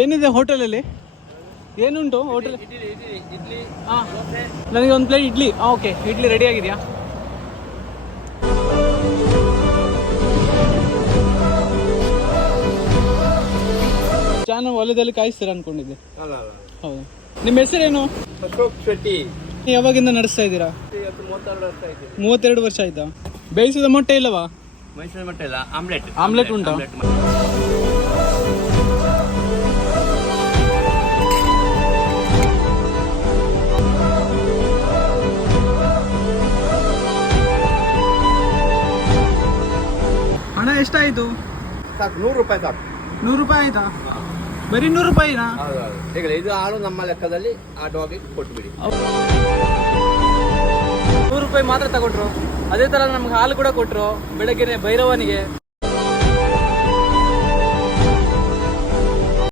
ಏನಿದೆ ಹೋಟೆಲಲ್ಲಿ? ಏನುಂಟು ಹೋಟೆಲ್? ಇಡ್ಲಿ. ಹಾಂ, ನನಗೆ ಒಂದು plate idli. Okay, idli ready ಆಗಿದೆಯಾ? ಚಾನು ಹೊಲದಲ್ಲಿ ಕಾಯಿಸ್ತೀರ ಅನ್ಕೊಂಡಿದ್ದೆ. ಹೌದು. ನಿಮ್ಮ ಹೆಸರೇನು? ಅಶೋಕ್ ಶೆಟ್ಟಿ. ಯಾವಾಗಿಂದ ನಡೆಸ್ತಾ ಇದ್ದೀರಾ? 32 ವರ್ಷ ಆಯ್ತಾ? ಬೇಯಿಸಿದ ಮೊಟ್ಟೆ ಇಲ್ಲವಾ? ಮೈಸೂರು ಮೊಟ್ಟೆ ಇಲ್ಲ, ಆಮ್ಲೆಟ್. ಆಮ್ಲೆಟ್ ಉಂಟಾ? ಹಣ ಎಷ್ಟಾಯಿತು? ಸಾಕು, 100 ರೂಪಾಯಿ ಸಾಕು. 100 ರೂಪಾಯಿ ಆಯ್ತಾ? ಬರೀ 100 ರೂಪಾಯಿನಾ? ಈಗ ಇದು ಹಾಲು ನಮ್ಮ ಲೆಕ್ಕದಲ್ಲಿ ಆ ಡಾಗಿಗೆ ಕೊಟ್ಬಿಡಿ. 100 ರೂಪಾಯಿ ಮಾತ್ರ ತಗೊಂಡ್ರು. ಅದೇ ತರ ನಮ್ಗೆ ಹಾಲು ಕೂಡ ಕೊಟ್ರು ಬೆಳಗ್ಗೆನೆ ಭೈರವನಿಗೆ.